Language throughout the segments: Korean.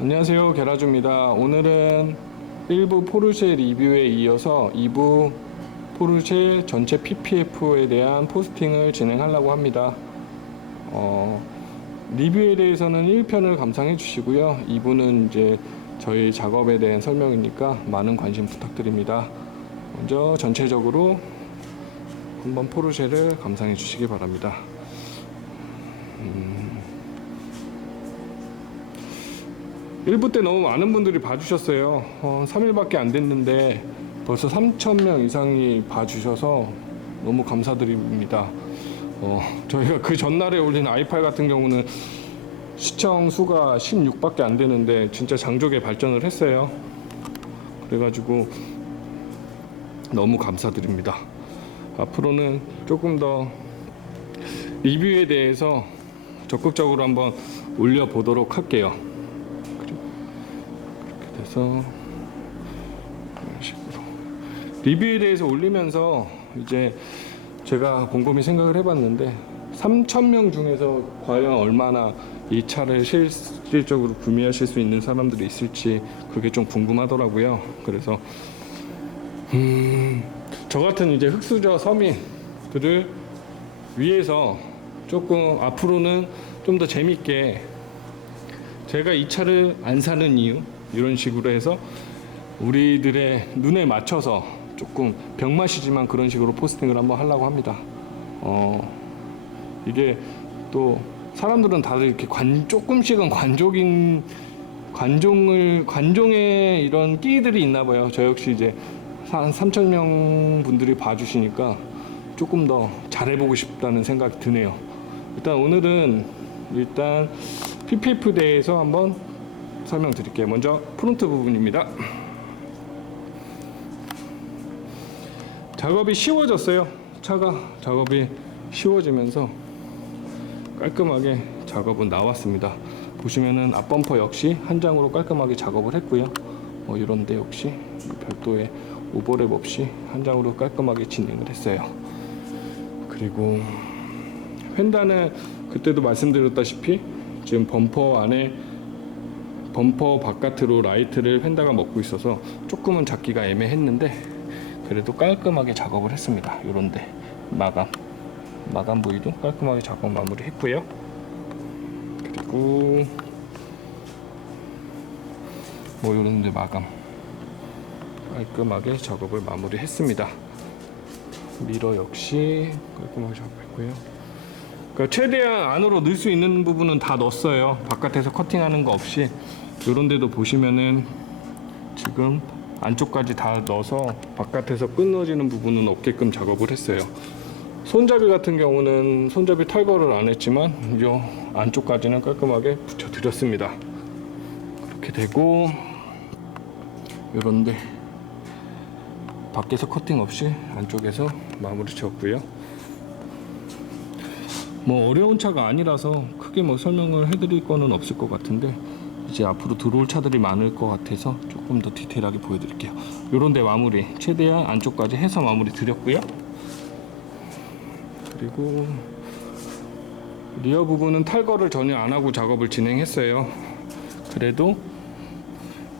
안녕하세요. 게라주입니다. 오늘은 1부 포르쉐 리뷰에 이어서 2부 포르쉐 전체 PPF에 대한 포스팅을 진행하려고 합니다. 어, 리뷰에 대해서는 1편을 감상해 주시고요. 2부는 이제 저희 작업에 대한 설명이니까 많은 관심 부탁드립니다. 먼저 전체적으로 한번 포르쉐를 감상해 주시기 바랍니다 1부 때 너무 많은 분들이 봐주셨어요. 어, 3일밖에 안 됐는데 벌써 3,000명 이상이 봐주셔서 너무 감사드립니다. 어, 저희가 그 전날에 올린 i8 같은 경우는 시청 수가 16밖에 안 되는데 진짜 장족의 발전을 했어요. 그래가지고 너무 감사드립니다. 앞으로는 조금 더 리뷰에 대해서 적극적으로 한번 올려보도록 할게요. 그래서 식으로 리뷰에 대해서 올리면서 이제 제가 곰곰이 생각을 해봤는데 3,000명 중에서 과연 얼마나 이 차를 실질적으로 구매하실 수 있는 사람들이 있을지 그게 좀 궁금하더라고요. 그래서 음, 저 같은 이제 흑수저 서민들을 위해서 조금 앞으로는 좀 더 재밌게 제가 이 차를 안 사는 이유 이런 식으로 해서 우리들의 눈에 맞춰서 조금 병맛이지만 그런 식으로 포스팅을 한번 하려고 합니다. 어 이게 또 사람들은 다들 이렇게 관 조금씩은 관종인 관종을 관종의 이런 끼들이 있나 봐요. 저 역시 이제 한 3천 명 분들이 봐주시니까 조금 더 잘해보고 싶다는 생각이 드네요. 일단 오늘은 일단 PPF 대해서 한번 설명드릴게요. 먼저 프론트 부분입니다. 작업이 쉬워졌어요. 차가 작업이 쉬워지면서 깔끔하게 작업은 나왔습니다. 보시면은 앞범퍼 역시 한 장으로 깔끔하게 작업을 했고요. 뭐 이런데 역시 별도의 오버랩 없이 한 장으로 깔끔하게 진행을 했어요. 그리고 휀다는 그때도 말씀드렸다시피 지금 범퍼 안에 범퍼 바깥으로 라이트를 휀다가 먹고 있어서 조금은 잡기가 애매했는데 그래도 깔끔하게 작업을 했습니다. 요런데 마감 마감 부위도 깔끔하게 작업 마무리 했고요. 그리고 뭐 요런데 마감 깔끔하게 작업을 마무리 했습니다. 미러 역시 깔끔하게 작업했고요. 그러니까 최대한 안으로 넣을 수 있는 부분은 다 넣었어요. 바깥에서 커팅하는 거 없이 이런 데도 보시면은 지금 안쪽까지 다 넣어서 바깥에서 끊어지는 부분은 없게끔 작업을 했어요. 손잡이 같은 경우는 손잡이 탈거를 안 했지만 요 안쪽까지는 깔끔하게 붙여드렸습니다. 그렇게 되고 요런데 밖에서 커팅 없이 안쪽에서 마무리 지었고요. 뭐 어려운 차가 아니라서 크게 뭐 설명을 해드릴 거는 없을 것 같은데 이제 앞으로 들어올 차들이 많을 것 같아서 조금 더 디테일하게 보여드릴게요. 요런데 마무리 최대한 안쪽까지 해서 마무리 드렸고요. 그리고 리어 부분은 탈거를 전혀 안 하고 작업을 진행했어요. 그래도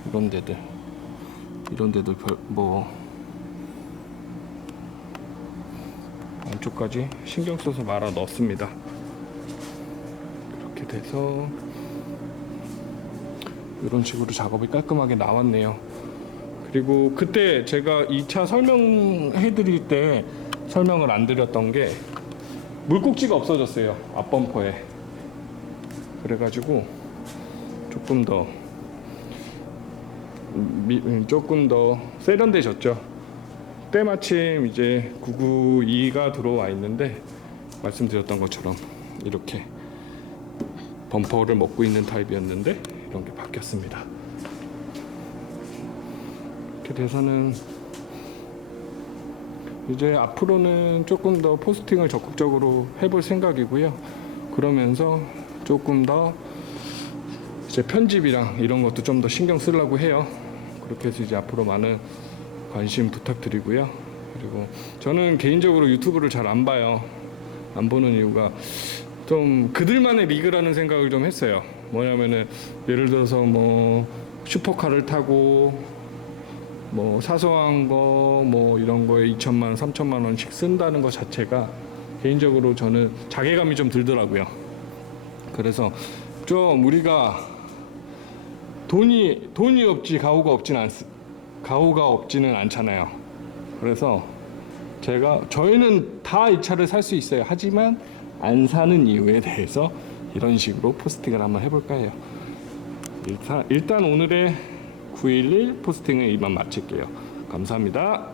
이런 데들 이런 데들 별, 뭐 안쪽까지 신경 써서 말아 넣었습니다. 그렇게 돼서 이런 식으로 작업이 깔끔하게 나왔네요. 그리고 그때 제가 이 차 설명해 드릴 때 설명을 안 드렸던 게 물꼭지가 없어졌어요. 앞범퍼에. 그래가지고 조금 더 미, 음, 조금 더 세련돼졌죠. 때마침 이제 992가 들어와 있는데 말씀드렸던 것처럼 이렇게 범퍼를 먹고 있는 타입이었는데 이런 게 바뀌었습니다. 이렇게 돼서는 이제 앞으로는 조금 더 포스팅을 적극적으로 해볼 생각이고요. 그러면서 조금 더 이제 편집이랑 이런 것도 좀 더 신경 쓰려고 해요. 그렇게 해서 이제 앞으로 많은 관심 부탁드리고요. 그리고 저는 개인적으로 유튜브를 잘 안 봐요. 안 보는 이유가 좀 그들만의 리그라는 생각을 좀 했어요. 뭐냐면은 예를 들어서 뭐 슈퍼카를 타고 뭐 사소한 거 뭐 이런 거에 2천만 원, 3천만 원씩 쓴다는 것 자체가 개인적으로 저는 자괴감이 좀 들더라고요. 그래서 좀 우리가 돈이 돈이 없지 가오가 없진 않 가오가 없지는 않잖아요. 그래서 제가 저희는 다 이 차를 살 수 있어요. 하지만 안 사는 이유에 대해서 이런 식으로 포스팅을 한번 해볼까 해요. 일단, 일단 오늘의 911 포스팅을 이만 마칠게요. 감사합니다.